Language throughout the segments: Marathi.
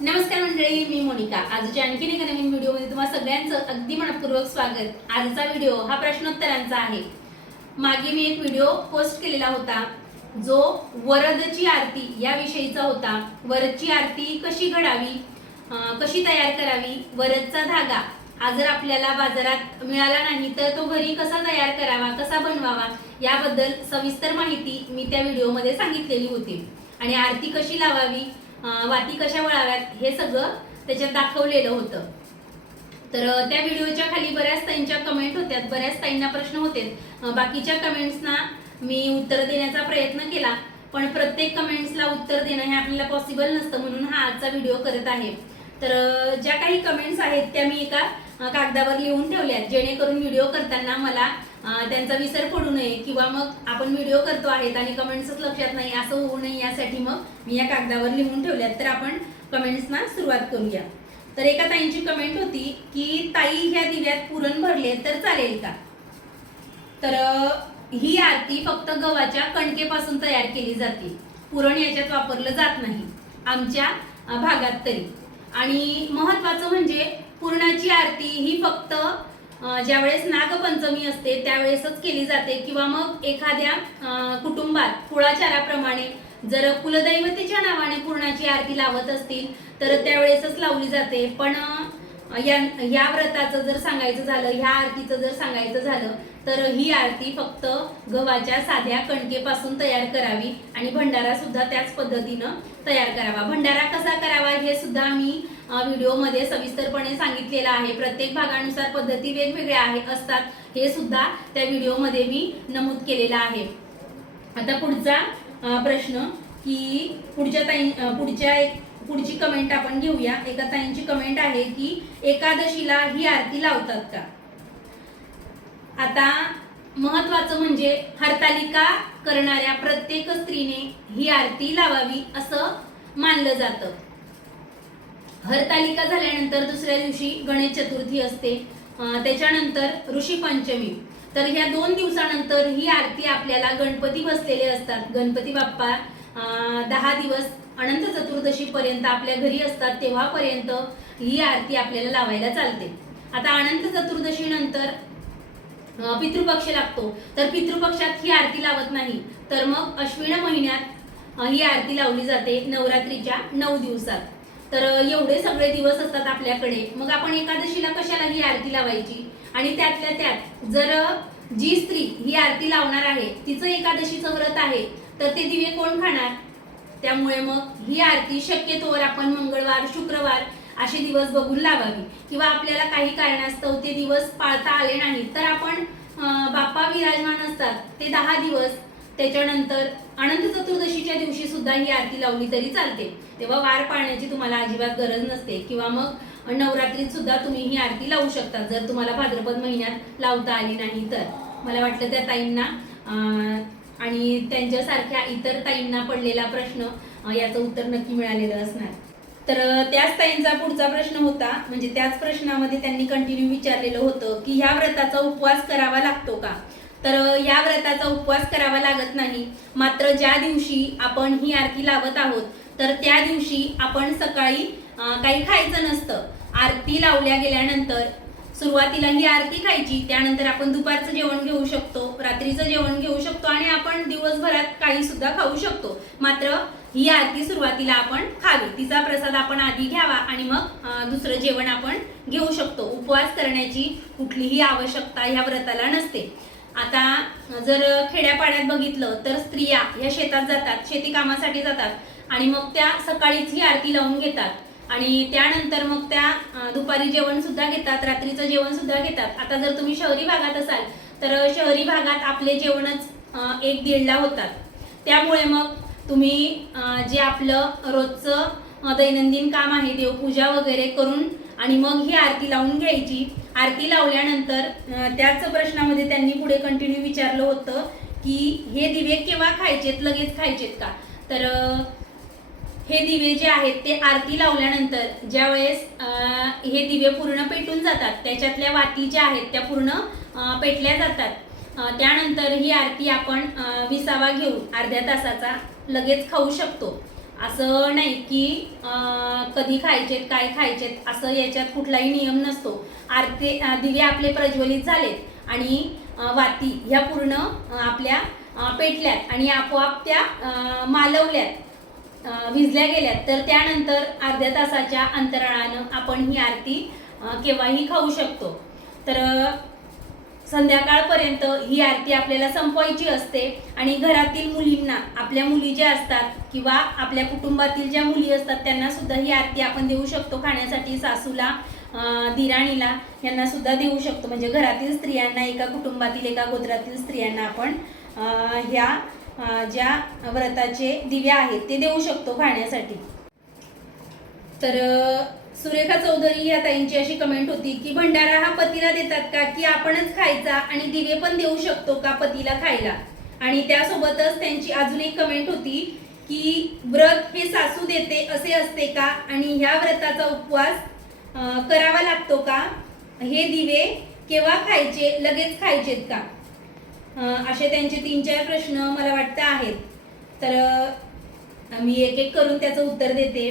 नमस्कार मंडळी मी मोनिका. आजच्या आणखीन एका नवीन व्हिडिओमध्ये तुम्हाला सगळ्यांचं अगदी मनपूर्वक स्वागत. आजचा व्हिडिओ हा प्रश्नोत्तरांचा आहे. मागे मी एक व्हिडिओ पोस्ट केलेला होता जो वरदची आरती या विषयीचा होता. वरदची आरती कशी घडावी कशी तयार करावी वरदचा धागा. हा जर आपल्याला बाजारात मिळाला नाही तर तो घरी कसा तयार करावा कसा बनवावा याबद्दल सविस्तर माहिती मी त्या व्हिडिओमध्ये सांगितलेली होती. आणि आरती कशी लावावी वाती कशा वळाव्यात हे सगळं त्याच्यात दाखवलेलं होतं. तर त्या व्हिडिओच्या खाली बऱ्याच ताईंच्या कमेंट होत्या बऱ्याच ताईंना प्रश्न होते बाकीच्या कमेंट्सना मी उत्तर देण्याचा प्रयत्न केला पण प्रत्येक कमेंट्सला उत्तर देणं हे आपल्याला पॉसिबल नसतं म्हणून हा आजचा व्हिडिओ करत आहे. तर ज्या काही कमेंट्स आहेत त्या मी एका कागदावर लिहून ठेवल्यात जेणेकरून व्हिडिओ करताना मला त्यांचा विसर पडू नये किंवा मग आपण व्हिडिओ करतो आहेत आणि कमेंट्सच लक्षात नाही असं होऊ नये यासाठी मग मी या कागदावर लिहून ठेवल्यात. तर आपण कमेंट्सना सुरुवात करूया. तर एका ताईंची कमेंट होती की ताई ह्या दिव्यात पुरण भरले तर चालेल का? तर ही आरती फक्त गव्हाच्या कणकेपासून तयार केली जाते. पुरण याच्यात वापरलं जात नाही आमच्या भागात तरी. आणि महत्वाचं म्हणजे पुरणाची आरती ही फक्त ज्यावेळेस नागपंचमी असते त्यावेळेसच केली जाते. किंवा मग एखाद्या कुटुंबात कुळाचाराप्रमाणे जर कुलदैवतेच्या नावाने पूर्णाची आरती लावत असतील तर त्यावेळेसच लावली जाते. पण या या व्रताचं जर सांगायचं झालं ह्या आरतीचं जर सांगायचं झालं तर ही आरती फक्त गव्हाच्या साध्या कणकेपासून तयार करावी आणि भंडारा सुद्धा त्याच पद्धतीनं तयार करावा. भंडारा कसा करावा हे सुद्धा मी व्हिडिओमध्ये सविस्तरपणे सांगितलेलं आहे. प्रत्येक भागानुसार पद्धती वेगवेगळ्या आहे असतात. हे सुद्धा त्या व्हिडिओमध्ये मी नमूद केलेलं आहे. आता पुढचा प्रश्न की पुढच्या ताई पुढच्या एक पुढची कमेंट आपण घेऊया. एका ताईंची कमेंट आहे की एकादशीला ही आरती लावतात का? आता महत्वाचं म्हणजे हरतालिका करणाऱ्या प्रत्येक स्त्रीने ही आरती लावावी असं मानलं जातं. हरतालिका झाल्यानंतर दुसऱ्या दिवशी गणेश चतुर्थी असते. त्याच्यानंतर ऋषी पंचमी. तर ह्या दोन दिवसानंतर ही आरती आपल्याला गणपती बसलेले असतात. गणपती बाप्पा दहा दिवस अनंत चतुर्दशी पर्यंत आपल्या घरी असतात. तेव्हापर्यंत ही आरती आपल्याला लावायला चालते. आता अनंत चतुर्दशी नंतर पितृपक्ष लागतो. तर पितृपक्षात ही आरती लावत नाही. तर मग अश्विन महिन्यात ही आरती लावली जाते नवरात्रीच्या नऊ दिवसात. तर एवढे सगळे दिवस असतात आपल्याकडे. मग आपण एकादशीला कशाला ही आरती लावायची? आणि त्यातल्या त्यात जर जी स्त्री ही आरती लावणार आहे तिचं एकादशीचं व्रत आहे तर ते दिवे कोण खाणार? त्यामुळे मग ही आरती शक्यतोवर आपण मंगळवार शुक्रवार असे दिवस बघून लावावी. किंवा आपल्याला काही कारणास्तव ते दिवस पाळता आले नाही तर आपण बाप्पा विराजमान असतात. ते दहा दिवस. त्याच्यानंतर अनंत चतुर्दशीच्या दिवशी सुद्धा ही आरती लावली तरी चालते. तेव्हा वार पाळण्याची तुम्हाला अजिबात गरज नसते. किंवा मग नवरात्रीत सुद्धा तुम्ही ही आरती लावू शकता. जर तुम्हाला भाद्रपद महिन्यात लावता आली नाही तर. मला वाटलं त्या ताईंना आणि त्यांच्यासारख्या इतर ताईंना पडलेला प्रश्न याचं उत्तर नक्की मिळालेलं असणार. तर त्याच ताईंचा पुढचा प्रश्न होता. म्हणजे त्याच प्रश्नामध्ये त्यांनी कंटिन्यू विचारलेलं होतं की ह्या व्रताचा उपवास करावा लागतो का? तर या व्रताचा उपवास करावा लागत नाही. मात्र ज्या दिवशी आपण ही आरती लावत आहोत तर त्या दिवशी आपण सकाळी काही खायचं नसतं. आरती लावल्या गेल्यानंतर सुरुवातीला ही आरती खायची त्यानंतर आपण दुपारचं जेवण घेऊ शकतो रात्रीचं जेवण घेऊ शकतो आणि आपण दिवसभरात काही सुद्धा खाऊ शकतो. मात्र ही आरती सुरुवातीला आपण खावी. तिचा प्रसाद आपण आधी घ्यावा आणि मग दुसरं जेवण आपण घेऊ शकतो. उपवास करण्याची कुठलीही आवश्यकता ह्या व्रताला नसते. आता जर खेड्यापाड्यात बघितलं तर स्त्रिया ह्या शेतात जातात शेती कामासाठी जातात आणि मग त्या सकाळीच ही आरती लावून घेतात. आणि त्यानंतर मग त्या दुपारी जेवण सुद्धा घेतात रात्रीचं जेवण सुद्धा घेतात. आता जर तुम्ही शहरी भागात असाल तर शहरी भागात आपले जेवणच एक दीडला होतात. त्यामुळे मग तुम्ही जे आपलं रोजचं दैनंदिन काम आहे देवपूजा वगैरे करून आणि मग ही आरती लावून घ्यायची. आरती लावल्यानंतर त्याच प्रश्नामध्ये त्यांनी पुढे कंटिन्यू विचारलं होतं की हे दिवे केव्हा खायचेत? लगेच खायचेत का? तर हे दिवे जे आहेत ते आरती लावल्यानंतर ज्या वेळेस हे दिवे पूर्ण पेटून जातात त्याच्यातल्या वाती ज्या आहेत त्या पूर्ण पेटल्या जातात. त्यानंतर ही आरती आपण विसावा घेऊन अर्ध्या तासाचा लगेच खाऊ शकतो. असं नाही की कधी खायचेत काय खायचेत असं याच्यात कुठलाही नियम नसतो. आरती दिवे आपले प्रज्वलित झालेत आणि वाती ह्या पूर्ण आपल्या पेटल्यात आणि आपोआप त्या मालवल्यात विजल्या गेल्यात. तर त्यानंतर अर्ध्या तासाच्या अंतराळानं आपण ही आरती केव्हाही खाऊ शकतो. तर संध्याकाळपर्यंत ही आरती आपल्याला संपवायची असते. आणि घरातील मुलींना आपल्या मुली ज्या असतात किंवा आपल्या कुटुंबातील ज्या मुली असतात त्यांना सुद्धा ही आरती आपण देऊ शकतो खाण्यासाठी. सासूला दिराणीला यांना सुद्धा देऊ शकतो. म्हणजे घरातील स्त्रियांना एका कुटुंबातील एका गोत्रातील स्त्रियांना आपण ह्या ज्या व्रताचे दिवे आहेत ते देऊ शकतो खाण्यासाठी. तर सुरेखा चौधरी या ताईंची अशी कमेंट होती की भंडारा हा पतीला देतात का? की आपणच खायचा आणि दिवे पण देऊ शकतो का पतीला खायला? आणि त्यासोबतच त्यांची अजून एक कमेंट होती की व्रत हे सासू देते असे असते का? आणि ह्या व्रताचा उपवास करावा लागतो का? हे दिवे केव्हा खायचे? लगेच खायचेत का? असे त्यांचे तीन चार प्रश्न मला वाटतं आहेत. तर मी एक एक करून त्याचं उत्तर देते.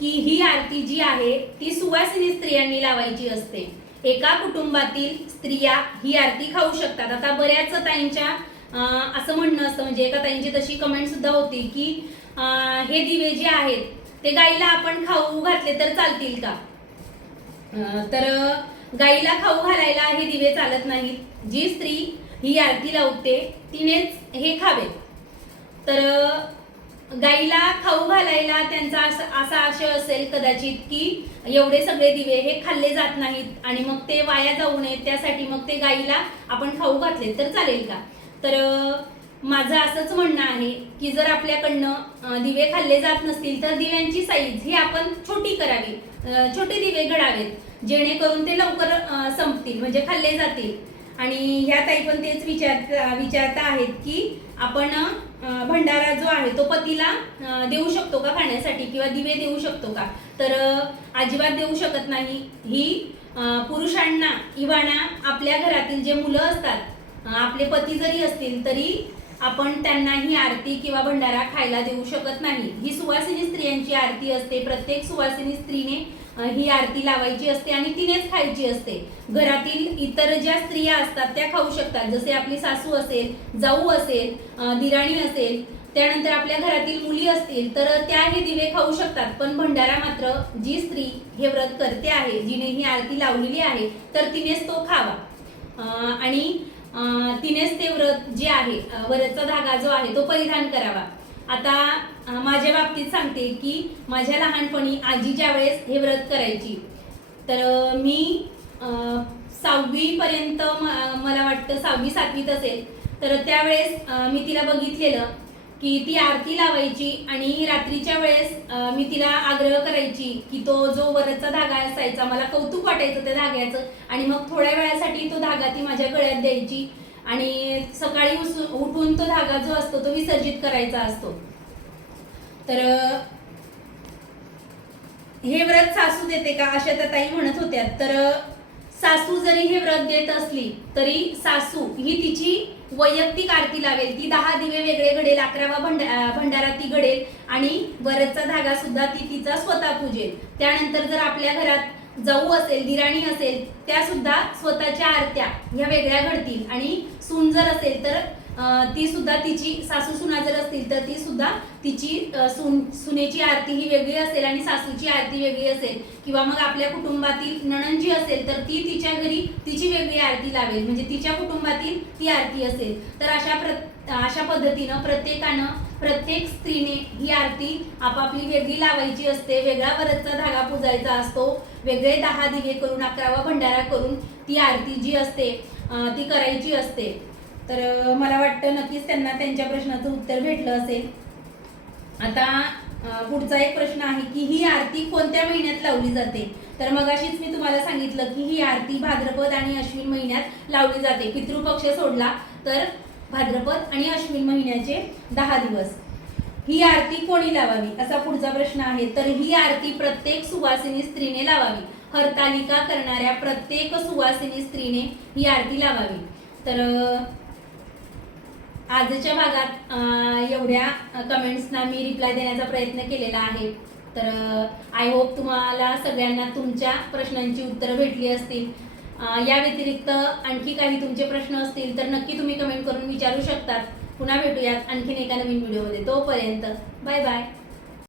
की ही आरती जी आहे ती सुवासिनी स्त्रियांनी लावायची असते. एका कुटुंबातील स्त्रिया ही आरती खाऊ शकतात. आता बऱ्याच ताईंच्या असं म्हणणं असतं म्हणजे एका ताईंची तशी कमेंट सुद्धा होती की हे दिवे जे आहेत ते गाईला आपण खाऊ घातले तर चालतील का? तर गाईला खाऊ घालायला हे दिवे चालत नाहीत. जी स्त्री ही आरती लावते तिनेच हे खावे. तर गाईला खाऊ घालायला त्यांचा असा आशय असेल कदाचित की एवढे सगळे दिवे हे खाल्ले जात नाहीत आणि मग ते वाया जाऊ नयेत त्यासाठी मग ते गाईला आपण खाऊ घातले तर चालेल का? तर माझं असंच म्हणणं आहे की जर आपल्याकडनं दिवे खाल्ले जात नसतील तर दिव्यांची साईज ही आपण छोटी करावी छोटे दिवे घडावेत जेणेकरून ते लवकर संपतील म्हणजे खाल्ले जातील. आणि ह्या ताई पण तेच विचार विचारता आहेत की आपण भंडारा जो आहे तो पतीला देऊ शकतो का खाण्यासाठी किंवा दिवे देऊ शकतो का? तर अजिबात देऊ शकत नाही. ही पुरुषांना इवाना आपल्या घरातील जे मुलं असतात आपले पती जरी असतील तरी आपण त्यांना ही आरती किंवा भंडारा खायला देऊ शकत नाही. ही सुवासिनी स्त्रियांची आरती असते. प्रत्येक सुवासिनी स्त्रीने ही आरती लावायची असते आणि तिनेच खायची असते. घरातील इतर ज्या स्त्रिया असतात त्या खाऊ शकतात. जसे आपली सासू असेल जाऊ असेल दिराणी असेल त्यानंतर आपल्या घरातील मुली असतील तर त्या हे दिवे खाऊ शकतात. पण भंडारा मात्र जी स्त्री हे व्रत करते आहे जिने ही आरती लावलेली आहे तर तिनेच तो खावा. आणि तिनेच ते व्रत जे आहे अं, व्रतचा धागा जो आहे तो परिधान करावा. आता माझ्या बाबतीत सांगते की माझ्या लहानपणी आजी ज्या वेळेस हे व्रत करायची तर मी सहावीपर्यंत म मला वाटतं सहावी सातवीत असेल तर त्यावेळेस मी तिला बघितलेलं की ती आरती लावायची आणि रात्रीच्या वेळेस मी तिला आग्रह करायची की तो जो वरचा धागा असायचा मला कौतुक वाटायचं त्या धाग्याचं आणि मग थोड्या वेळासाठी तो धागा ती माझ्या गळ्यात द्यायची. आणि सकाळी उठून तो धागा जो असतो तो विसर्जित करायचा असतो. तर हे व्रत सासू देते का? अशा त्या ताई म्हणत होत्या. तर सासू जरी हे व्रत देत असली तरी सासू ही तिची वैयक्तिक आरती लावेल. ती दहा दिवे वेगळे घडेल अकरावा भंडा भंडारा ती घडेल आणि वरचा धागा सुद्धा ती तिचा स्वतः पूजेल. त्यानंतर जर आपल्या घरात जाऊ असेल दिराणी असेल त्या सुद्धा स्वतःच्या आरत्या ह्या वेगळ्या घडतील. आणि सून जर असेल तर ती सुद्धा तिची सासू सुना जर असतील तर ती सुद्धा तिची सुन सुनेची आरती ही वेगळी असेल आणि सासूची आरती वेगळी असेल. किंवा मग आपल्या कुटुंबातील नणन जी असेल तर ती तिच्या घरी तिची वेगळी आरती लावेल. म्हणजे तिच्या कुटुंबातील ती आरती असेल. तर अशा प्र अशा पद्धतीनं प्रत्येकानं प्रत्येक स्त्रीने ही आरती आपापली वेगळी लावायची असते. वेगळा वरचा धागा पुजायचा असतो. वेगळे दहा दिवे करून अकरावा भंडारा करून ती आरती जी असते ती करायची असते. तर मला वाटतं नक्कीच त्यांना त्यांच्या प्रश्नाचं उत्तर भेटलं असेल. आता पुढचा एक प्रश्न आहे की ही आरती कोणत्या महिन्यात लावली जाते? तर मग अशीच मी तुम्हाला सांगितलं की ही आरती भाद्रपद आणि अश्विन महिन्यात लावली जाते. पितृपक्ष सोडला तर भाद्रपद आणि अश्विन महिन्याचे दहा दिवस. ही आरती कोणी लावावी? असा पुढचा प्रश्न आहे. तर ही आरती प्रत्येक सुवासिनी स्त्रीने लावावी. हरतालिका करणाऱ्या प्रत्येक सुवासिनी स्त्रीने ही आरती लावावी. तर आजच्या भागात एवढ्या कमेंट्सना मी रिप्लाय देण्याचा प्रयत्न केलेला आहे. तर आय होप तुम्हाला सगळ्यांना तुमच्या प्रश्नांची उत्तरं भेटली असतील. या व्यतिरिक्त आणखी काही तुमचे प्रश्न असतील तर नक्की तुम्ही कमेंट करून विचारू शकतात. पुन्हा भेटूयात आणखीन एका नवीन व्हिडिओमध्ये. तोपर्यंत बाय बाय.